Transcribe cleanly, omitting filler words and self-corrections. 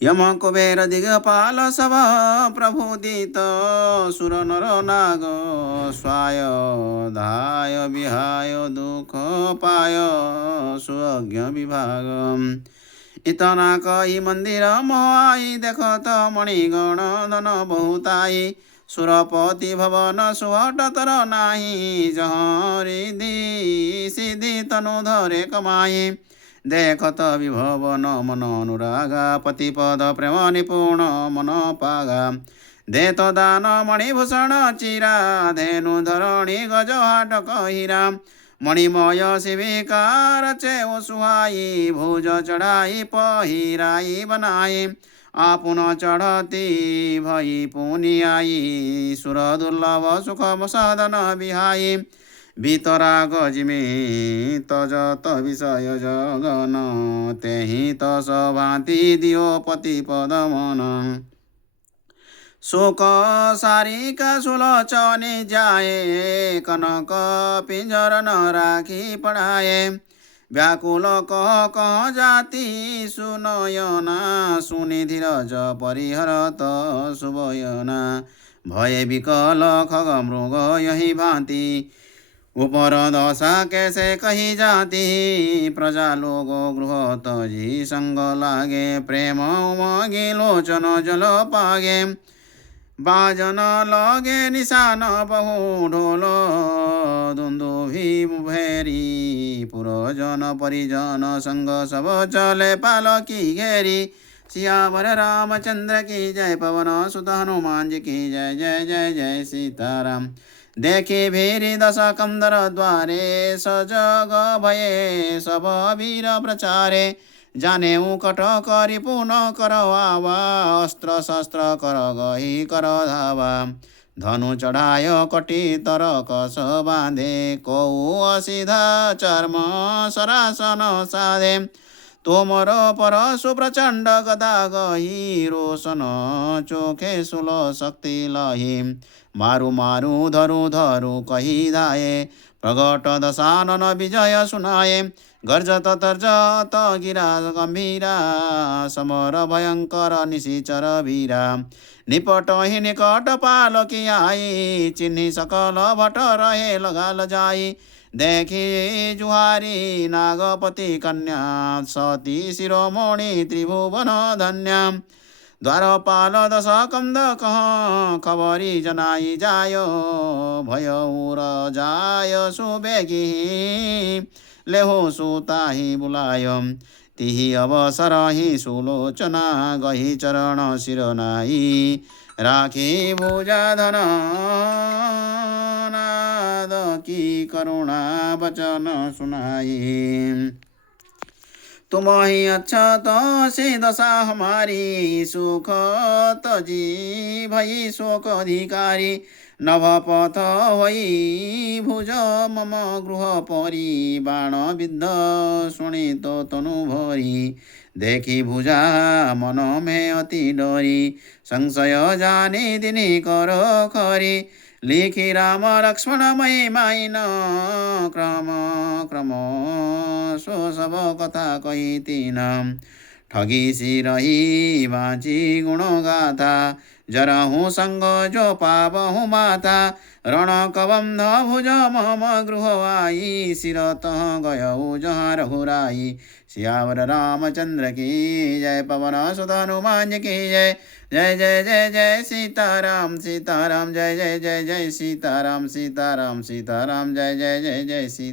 यम कुबेर दिगपाल सब प्रभुदित सुर नर नाग स्वाय धाय विहाय दुख पाय सुअज्ञ विभाग इतना कही मंदिर मोहाई देखत मणिगण धन बहुताई सुरपति भवन सुहटतर नाही जहाँ रिधि सिद्धि तनु धरे कमाई देखत विभवन मन अनुरागा पतिपद प्रेम निपुण मन पागा देत दान मणिभूषण चिरा धेनु धरणी गज हाटक हीरा मणिमय शिविकार चेउ सुहाई भुज चढ़ाई पहिराई बनाई आपुन चढ़ती भई पुनि आई सुर दुर्लभ सुख सदन बिहाई वितराग जिमे तजत विषय जगन तेहि तस भांति दियो पति पद मन शोक सारिका सुलोचनी जाए कनक पिंजर न राखी पढ़ाए व्याकुल कह कह जाति सुनयना सुनि धीरज परिहरत सुभयना भय विकल खग मृग यही भांति ऊपर दशा कैसे कही जाती प्रजा लोग गृह तजी संग लागे प्रेम उमगे लोचन जल पागे बाजन लगे निशान बहु ढोल दुन्दुभि भेरी पुरजन परिजन संग सब चले पालकी घेरी सियावर रामचंद्र की जय पवन सुत हनुमान जी की जय जय जय जय सीताराम देखे भेरी दश कंदर द्वारे सजग भये सब वीर प्रचारे जाने कट करी पुनः कर आवा अस्त्र शस्त्र कर गही कर धावा धनु चढ़ाय कटी तर कस बांधे कौ असिधा चर्म सरासन साधे तोमर परशु प्रचंड गदा गही रोशन चोखे सुल शक्ति लही मारु मारु धरु धरु कही धाये प्रगट दशानन विजय सुनाये गर्जत तर्जत गिरा गंभीरा समर भयंकर निशिचर वीरा निपट ही निकट पाल की आई चिन्हि सकल भट रहे लगाल जाई देखी जुहारी नागपति कन्या सती शिरोमणि त्रिभुवन धन्या द्वारपाल दश कंद कह खबरी जनाई जायो भय उर जाय सुबेगी लेहो सुताही बुलायो तिहि अवसर ही सुलोचना गही चरण शिरनाई राखी भुजाधन नाद की करुणा वचन सुनाई तुम ही अच्छा तो से दशा हमारी सुख तजी भई शोक अधिकारी नभपथ होई भुज मम गृह परी बाण विद्ध शुणी तो तनु भरी देखी भुजा मन में अति डरी संशय जानी दिनी कर खरी लिखी राम लक्ष्मण मई माइन क्रम क्रम सो सब कथा कही तीन ठगी सी रही बाँची गुण गाथा जरहूँ संग जो पावहूँ माथा रण कबंध भुज मम गृह आई सिर तह गयऊ जहाँ रघुराई सियावर रामचंद्र की जय पवन सुत हनुमान की जय जय जय जय जय सीताराम सीताराम जय जय जय जय सीताराम सीताराम सीताराम जय जय जय जय सीता